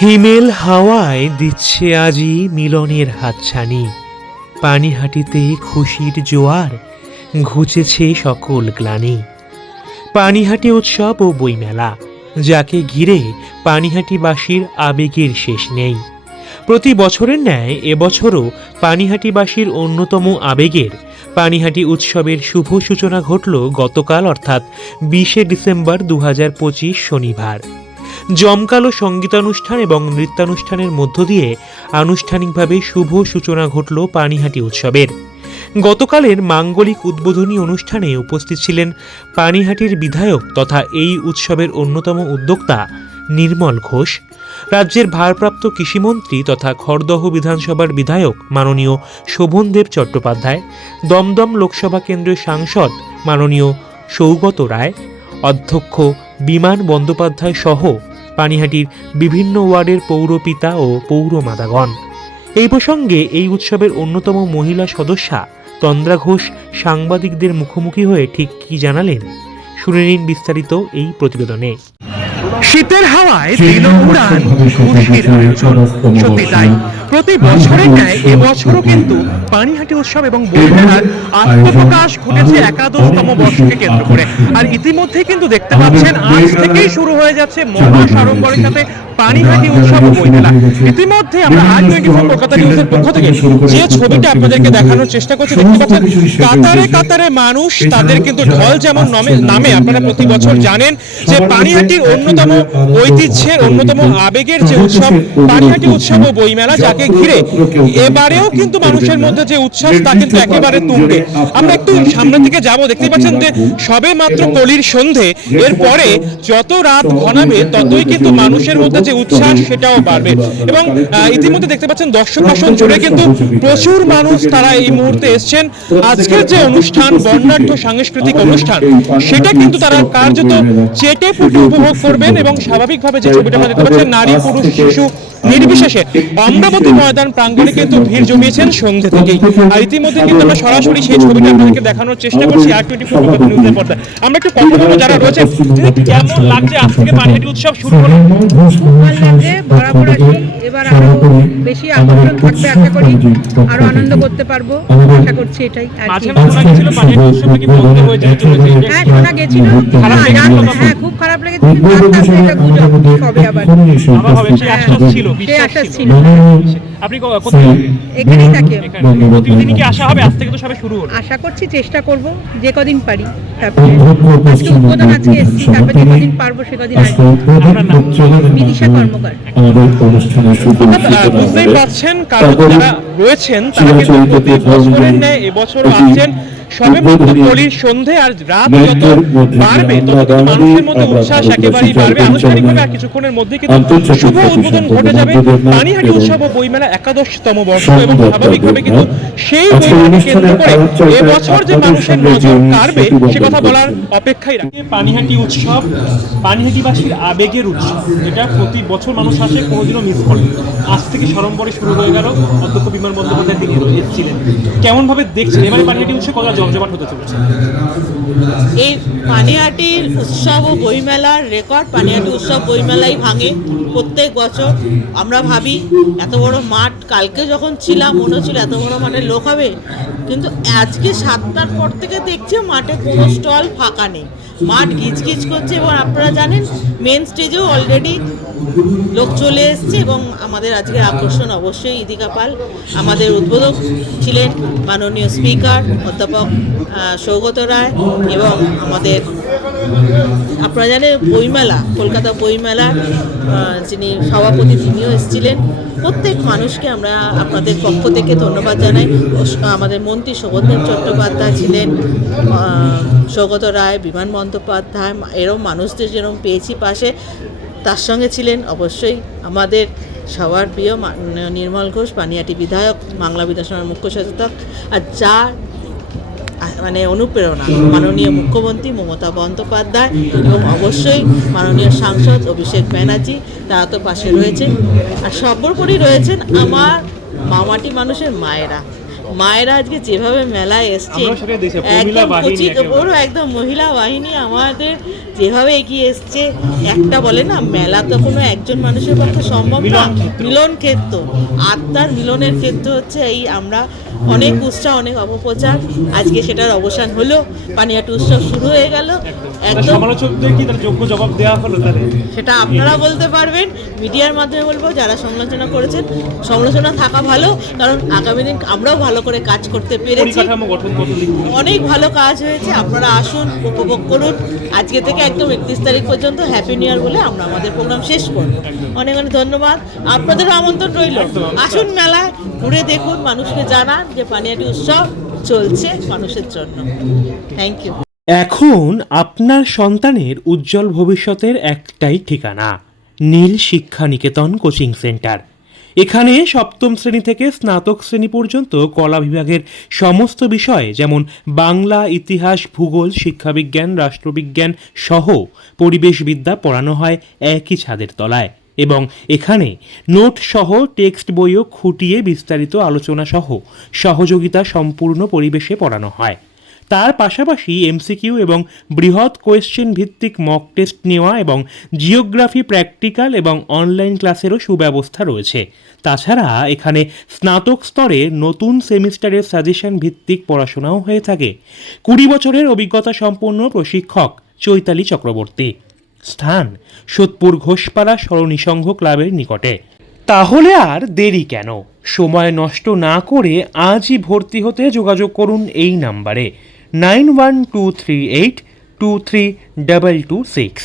হিমেল হাওয়ায় দিচ্ছে আজি মিলনের হাতছানি। পানিহাটিতে খুশির জোয়ার, ঘুচেছে সকল গ্লানি। পানিহাটি উৎসব ও বইমেলা, যাকে ঘিরে পানিহাটিবাসীর আবেগের শেষ নেই। প্রতি বছরের ন্যায় এবছরও পানিহাটিবাসীর অন্যতম আবেগের পানিহাটি উৎসবের শুভ সূচনা ঘটল গতকাল, অর্থাৎ বিশে ডিসেম্বর দু হাজার পঁচিশ শনিবার। জমকালো সঙ্গীতানুষ্ঠান এবং নৃত্যানুষ্ঠানের মধ্য দিয়ে আনুষ্ঠানিকভাবে শুভ সূচনা ঘটল পানিহাটি উৎসবের। গতকালের মাঙ্গলিক উদ্বোধনী অনুষ্ঠানে উপস্থিত ছিলেন পানিহাটির বিধায়ক তথা এই উৎসবের অন্যতম উদ্যোক্তা নির্মল ঘোষ, রাজ্যের ভারপ্রাপ্ত কৃষিমন্ত্রী তথা খড়দহ বিধানসভার বিধায়ক মাননীয় শোভনদেব চট্টোপাধ্যায়, দমদম লোকসভা কেন্দ্রের সাংসদ মাননীয় সৌগত রায়, অধ্যক্ষ বিমান বন্দ্যোপাধ্যায় সহ পানিহাটির বিভিন্ন ওয়ার্ডের পৌরপিতা ও পৌরমাদাগণ। এই প্রসঙ্গে এই উৎসবের অন্যতম মহিলা সদস্যা তন্দ্রা ঘোষ সাংবাদিকদের মুখোমুখি হয়ে ঠিক কি জানালেন শুনে নিন বিস্তারিত এই প্রতিবেদনে। শীতের হাওয়ায় দিল উড়ান খুশির আয়োজন সত্যি তাই। প্রতি বছরের ন্যায় এবছরও কিন্তু পানিহাটি উৎসব এবং বইমেলার আত্মপ্রকাশ ঘটেছে একাদশতম বর্ষকে কেন্দ্র করে। আর ইতিমধ্যেই কিন্তু দেখতে পাচ্ছেন, আজ থেকেই শুরু হয়ে যাচ্ছে মহা সাড়ম্বরের সাথে পানিহাটি উৎসব বইমেলা। ইতিমধ্যে আমরা আজ টোয়েন্টি ফোর কলকাতা নিউজের পক্ষ থেকে যে ছবিটা আপনাদেরকে দেখানোর চেষ্টা করছি দেখতে পাচ্ছেন কাতারে কাতারে মানুষ তাদের কিন্তু ঢল যেমন নামে নামে আপনারা প্রতি বছর জানেন যে পানিহাটির অন্যতম ঐতিহ্যের অন্যতম আবেগের যে উৎসব পানিহাটি উৎসব ও বইমেলা যাকে ঘিরে এবারেও কিন্তু মানুষের মধ্যে যে উচ্ছ্বাস তা কিন্তু একেবারে তুঙ্গে। আমরা একটু সামনের দিকে যাব। দেখতে পাচ্ছেন যে সবে মাত্র কলির সন্ধে। এরপরে যত রাত ঘনাবে ততই কিন্তু মানুষের মধ্যে যে উচ্ছ্বাস সেটাও বাড়বে। এবং ইতিমধ্যে দেখতে পাচ্ছেন দর্শক আসন জুড়ে কিন্তু প্রচুর মানুষ তারা এই মুহূর্তে এসছেন। আজকের যে অনুষ্ঠান, বর্ণাঢ্য সাংস্কৃতিক অনুষ্ঠান, সেটা কিন্তু তারা কার্যত চেটে ফুটে উপভোগ করবেন এবং স্বাভাবিকভাবে যে ছবিটা দেখতে পাচ্ছেন নারী, পুরুষ, শিশু নির্বিশেষে অমরাবতী ময়দান প্রাঙ্গণে কিন্তু ভিড় জমিয়েছেন সন্ধ্যে থেকেই। আর ইতিমধ্যে কিন্তু আমরা সরাসরি সেই ছবিটা আপনাদেরকে দেখানোর চেষ্টা করছি আর টোয়েন্টি ফোর নিউজের পর্দায়। আমরা একটু কথা বলব যারা রয়েছে কেমন লাগছে? আজ থেকে পানিহাটি উৎসব শুরু হলো ভালো লাগছে বরাবর আসি। এবার আরও বেশি আকর্ষণ থাকবে আশা করি। আরও আনন্দ করতে পারব। আশা করছি এটাই আর মাঝে কি। মাঝে শোনা গেছিল পানিহাটি উৎসব নাকি বন্ধ হয়ে হ্যাঁ শোনা গেছিল। খারাপ লেগেছিল। হ্যাঁ খুব খারাপ লেগেছে কিন্তু জানতাম যে এটা গুজব হবে আবার। আবার হবে ছিল। বিশ্বাস ছিল। ছিল। আপনি কোথায় এখানেই থাকি। আমি। কি আসা হবে আজ থেকে তো সবে শুরু হলো। আশা করছি চেষ্টা করব যে কদিন পারি। তারপরে আজকে উদ্বোধন আজকে এসেছি তারপরে যে কদিন পারব সে কদিন বিদিশা কর্মকার। বুঝতেই পারছেন কারণ যারা রয়েছেন তারা কিন্তু প্রতি বছরের ন্যায় এবছরও আসছেন। সবে মাত্র সন্ধে আর রাত যত বাড়বে তত মানুষের মধ্যে উচ্ছ্বাস একেবারেই বাড়বে। আনুষ্ঠানিকভাবে আর কিছুক্ষণের মধ্যে কিন্তু শুভ উদ্বোধন ঘটে যাবে। পানিহাটি উৎসব ও বইমেলা একাদশতম বর্ষ এবং স্বাভাবিকভাবে কিন্তু সেই বইমেলাকে কেন্দ্র করে এবছর যে মানুষের নজর কাড়বে সে কথা বলার অপেক্ষাই রাখে। পানিহাটি উৎসব পানিহাটিবাসীর আবেগের উৎসব। যেটা প্রতি বছর মানুষ আসে কোনোদিনও মিস করে আজ থেকে সরম্বরে শুরু হয়ে গেল অধ্যক্ষ বিমান বন্দ্যোপাধ্যায় তিনি এসেছিলেন। কেমন ভাবে দেখছেন? এবারে পানিহাটি উৎসব জমজমাট হতে চলেছে। এই পানিহাটির উৎসব ও বইমেলার রেকর্ড পানিহাটি উৎসব বইমেলাই ভাঙে প্রত্যেক বছর। আমরা ভাবি, এত বড় মাঠ, কালকে যখন ছিলাম, মনে হচ্ছিল এত বড় মাঠে লোক হবে। কিন্তু আজকে সাতটার পর থেকে দেখছি মাঠে কোনো স্টল ফাঁকা নেই। মাঠ গিজগিজ করছে এবং আপনারা জানেন মেন স্টেজেও অলরেডি লোক চলে এসছে এবং আমাদের আজকের আকর্ষণ অবশ্যই ইদিকা পাল, আমাদের উদ্বোধক ছিলেন মাননীয় স্পিকার অধ্যাপক সৌগত রায় এবং আমাদের, আপনারা জানেন বইমেলা, কলকাতা বইমেলা যিনি সভাপতি তিনিও এসেছিলেন। প্রত্যেক মানুষকে আমরা আপনাদের পক্ষ থেকে ধন্যবাদ জানাই। আমাদের মন্ত্রী শোভনদেব চট্টোপাধ্যায় ছিলেন সৌগত রায়, বিমান বন্দ্যোপাধ্যায় এরম মানুষদের যেরকম পেয়েছি পাশে, তার সঙ্গে ছিলেন অবশ্যই আমাদের সবার প্রিয় নির্মল ঘোষ, পানিয়াটি বিধায়ক, বাংলা বিধানসভার মুখ্য সচেতক, আর আ- মানে অনুপ্রেরণা, মাননীয় মুখ্যমন্ত্রী মমতা বন্দ্যোপাধ্যায় এবং অবশ্যই মাননীয় সাংসদ অভিষেক ব্যানার্জি, তারা তো পাশে রয়েছেন। আর সর্বোপরি রয়েছেন আমার মামাটি মানুষের মায়েরা। মায়েরা আজকে যেভাবে মেলায় এসছে একদম কচি একেবারে। একদম মহিলা বাহিনী আমাদের যেভাবে এগিয়ে এসছে একটা বলে না মেলা তো কোনো একজন মানুষের পক্ষে সম্ভব না মিলন ক্ষেত্র। আত্মার মিলনের ক্ষেত্র হচ্ছে এই আমরা অনেক উৎসাহ অনেক অপপ্রচার। আজকে সেটার অবসান হলো। পানিয়াটি উৎসব শুরু হয়ে গেল। একদম। সেটা আপনারা বলতে পারবেন। মিডিয়ার মাধ্যমে বলব যারা সমালোচনা করেছেন সমালোচনা থাকা ভালো। কারণ আগামী দিন আমরাও ভালো করে কাজ করতে পেরেছি? অনেক ভালো কাজ হয়েছে। আপনারা আসুন উপভোগ করুন। আজকে থেকে একদম একত্রিশ তারিখ পর্যন্ত হ্যাপি নিউ ইয়ার বলে আমরা আমাদের প্রোগ্রাম শেষ করব। অনেক অনেক ধন্যবাদ। আপনাদেরও আমন্ত্রণ রইল। আসুন মেলায় ঘুরে দেখুন মানুষকে জানান। যে পানিয়াটি উৎসব চলছে মানুষের জন্য। থ্যাংক ইউ এখন আপনার সন্তানের উজ্জ্বল ভবিষ্যতের একটাই ঠিকানা, নীল শিক্ষা নিকেতন কোচিং সেন্টার। এখানে সপ্তম শ্রেণি থেকে স্নাতক শ্রেণি পর্যন্ত কলা বিভাগের সমস্ত বিষয় যেমন বাংলা, ইতিহাস, ভূগোল, শিক্ষাবিজ্ঞান, রাষ্ট্রবিজ্ঞান সহ পরিবেশবিদ্যা পড়ানো হয় একই ছাদের তলায়। এবং এখানে নোট সহ টেক্সট বইও খুঁটিয়ে বিস্তারিত আলোচনা সহ সহযোগিতা সম্পূর্ণ পরিবেশে পড়ানো হয়। তার পাশাপাশি এমসিকিউ এবং বৃহৎ কোয়েশ্চেন ভিত্তিক মক টেস্ট নেওয়া এবং জিওগ্রাফি প্র্যাকটিক্যাল এবং অনলাইন ক্লাসেরও সুব্যবস্থা রয়েছে। তাছাড়া এখানে স্নাতক স্তরে নতুন সেমিস্টারের সাজেশন ভিত্তিক পড়াশোনাও হয়ে থাকে। কুড়ি বছরের অভিজ্ঞতা সম্পন্ন প্রশিক্ষক চৈতালি চক্রবর্তী। স্থান সোদপুর ঘোষপাড়া সরণী সংঘ ক্লাবের নিকটে। তাহলে আর দেরি কেন? সময় নষ্ট না করে আজই ভর্তি হতে যোগাযোগ করুন এই নাম্বারে। Nine one two three eight two three double two six.